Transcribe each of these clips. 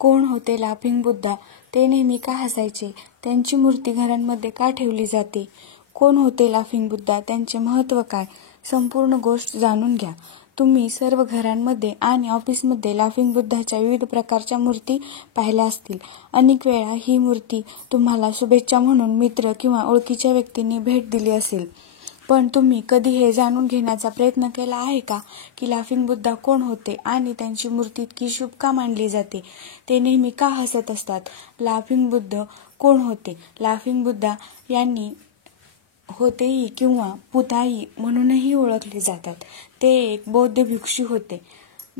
कोण होते लाफिंग बुद्धा? ते नेहमी का हसायचे? त्यांची मूर्ती घरांमध्ये का ठेवली जाते? कोण होते लाफिंग बुद्धा? त्यांचे महत्त्व काय? संपूर्ण गोष्ट जाणून घ्या. तुम्ही सर्व घरांमध्ये आणि ऑफिसमध्ये लाफिंग बुद्धाच्या विविध प्रकारच्या मूर्ती पाहिल्या असतील. अनेक वेळा ही मूर्ती तुम्हाला शुभेच्छा म्हणून मित्र किंवा ओळखीच्या व्यक्तींनी भेट दिली असेल. पण तुम्ही कधी हे जाणून घेण्याचा प्रयत्न केला आहे का की लाफिंग बुद्धा कोण होते आणि त्यांची मूर्ती इतकी शुभ का मानली जाते? ते नेहमी का हसत असतात? लाफिंग बुद्ध कोण होते? लाफिंग बुद्धा यांनी होतेई किंवा पुताई म्हणूनही ओळखले जातात. ते एक बौद्ध भिक्षू होते,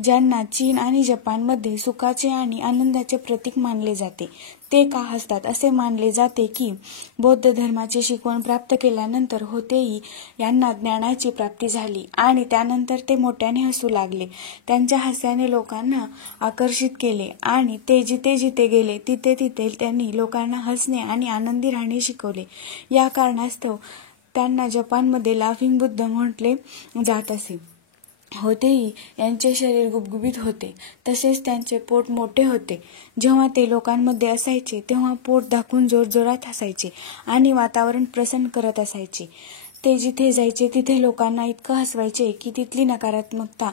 ज्यांना चीन आणि जपानमध्ये सुखाचे आणि आनंदाचे प्रतीक मानले जाते. ते का हसतात? असे मानले जाते की बौद्ध धर्माची शिकवण प्राप्त केल्यानंतर होतेई यांना ज्ञानाची प्राप्ती झाली आणि त्यानंतर ते मोठ्याने हसू लागले. त्यांच्या हास्याने लोकांना आकर्षित केले आणि ते जिथे जिथे गेले तिथे तिथे त्यांनी लोकांना हसणे आणि आनंदी राहणे शिकवले. या कारणास्तव त्यांना जपानमध्ये लाफिंग बुद्ध म्हटले जात असे. होतेई यांचे शरीर गुबगुबीत होते, तसेच त्यांचे पोट मोठे होते. जेव्हा ते लोकांमध्ये असायचे तेव्हा पोट दाखवून जोरजोरात हसायचे आणि वातावरण प्रसन्न करत असायचे. ते जिथे जायचे तिथे लोकांना इतकं हसवायचे की तिथली नकारात्मकता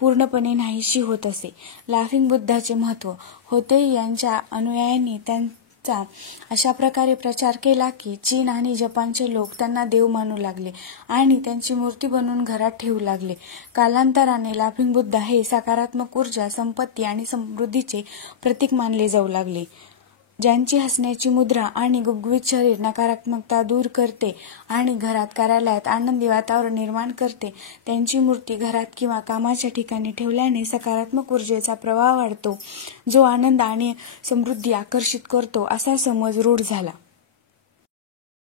पूर्णपणे नाहीशी होत असे. लाफिंग बुद्धाचे महत्त्व. होतेई यांच्या अनुयायांनी त्यांचा अशा प्रकारे प्रचार केला की चीन आणि जपानचे लोक त्यांना देव मानू लागले आणि त्यांची मूर्ती बनवून घरात ठेवू लागले. कालांतराने लाफिंग बुद्धा हे सकारात्मक ऊर्जा, संपत्ती आणि समृद्धीचे प्रतीक मानले जाऊ लागले. ज्यांची हसण्याची मुद्रा आणि गुबगुबीत शरीर नकारात्मकता दूर करते आणि घरात, कार्यालयात आनंदी वातावरण निर्माण करते. त्यांची मूर्ती घरात किंवा कामाच्या ठिकाणी ठेवल्याने सकारात्मक ऊर्जेचा प्रवाह वाढतो, जो आनंद आणि समृद्धी आकर्षित करतो, असा समज रूढ झाला.